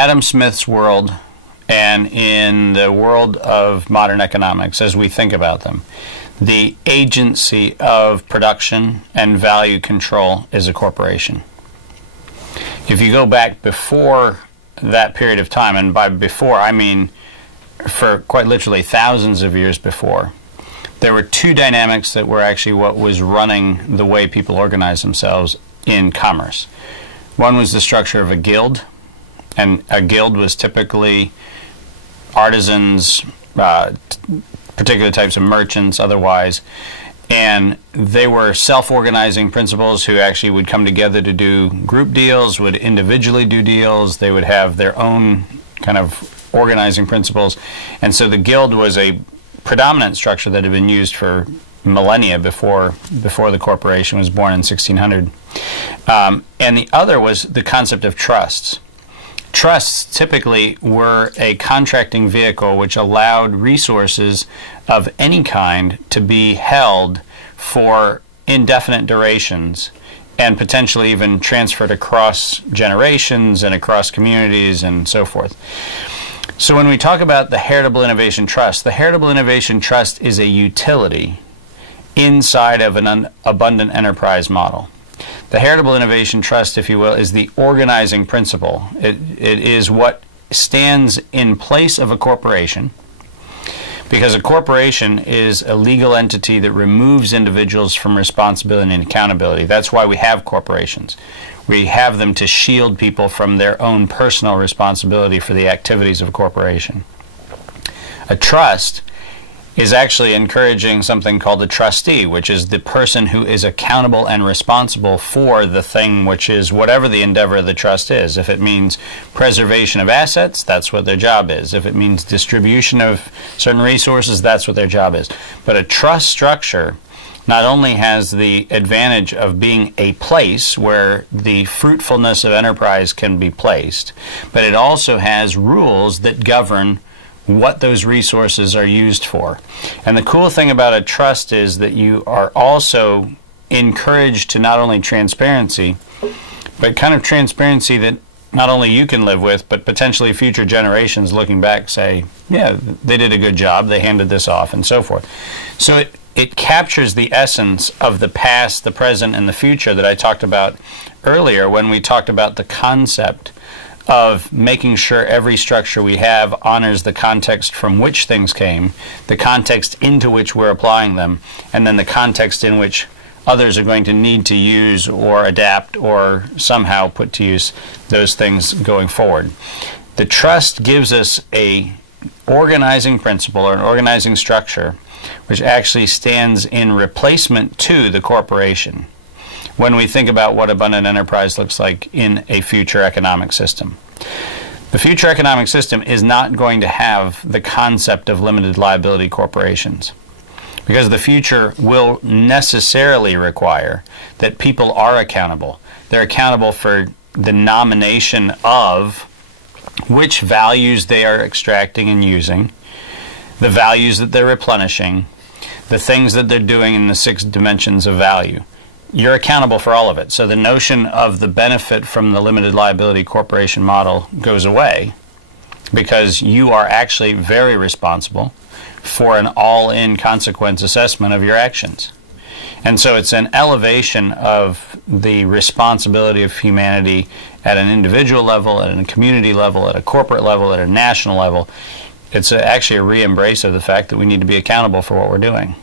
Adam Smith's world and in the world of modern economics, as we think about them, the agency of production and value control is a corporation. If you go back before that period of time, and by before I mean for quite literally thousands of years before, there were two dynamics that were actually what was running the way people organized themselves in commerce. One was the structure of a guild, and a guild was typically artisans, particular types of merchants otherwise, and they were self-organizing principals who actually would come together to do group deals, would individually do deals, they would have their own kind of organizing principles. And so the guild was a predominant structure that had been used for millennia before the corporation was born in 1600. And the other was the concept of trusts. Trusts typically were a contracting vehicle which allowed resources of any kind to be held for indefinite durations and potentially even transferred across generations and across communities and so forth. So when we talk about the Heritable Innovation Trust, the Heritable Innovation Trust is a utility inside of an abundant enterprise model. The Heritable Innovation Trust, if you will, is the organizing principle. It is what stands in place of a corporation, because a corporation is a legal entity that removes individuals from responsibility and accountability. That's why we have corporations. We have them to shield people from their own personal responsibility for the activities of a corporation. A trust is actually encouraging something called a trustee, which is the person who is accountable and responsible for the thing, which is whatever the endeavor of the trust is. If it means preservation of assets, that's what their job is. If it means distribution of certain resources, that's what their job is. But a trust structure not only has the advantage of being a place where the fruitfulness of enterprise can be placed, but it also has rules that govern what those resources are used for. And the cool thing about a trust is that you are also encouraged to not only transparency, but kind of transparency that not only you can live with, but potentially future generations looking back say, yeah, they did a good job, they handed this off, and so forth. So it captures the essence of the past, the present, and the future that I talked about earlier when we talked about the concept of making sure every structure we have honors the context from which things came, the context into which we're applying them, and then the context in which others are going to need to use or adapt or somehow put to use those things going forward. The trust gives us a organizing principle or an organizing structure which actually stands in replacement to the corporation when we think about what abundant enterprise looks like in a future economic system. The future economic system is not going to have the concept of limited liability corporations, because the future will necessarily require that people are accountable. They're accountable for the nomination of which values they are extracting and using, the values that they're replenishing, the things that they're doing in the 6 dimensions of value. You're accountable for all of it. So the notion of the benefit from the limited liability corporation model goes away, because you are actually very responsible for an all-in consequence assessment of your actions. And so it's an elevation of the responsibility of humanity at an individual level, at a community level, at a corporate level, at a national level. It's actually a re-embrace of the fact that we need to be accountable for what we're doing.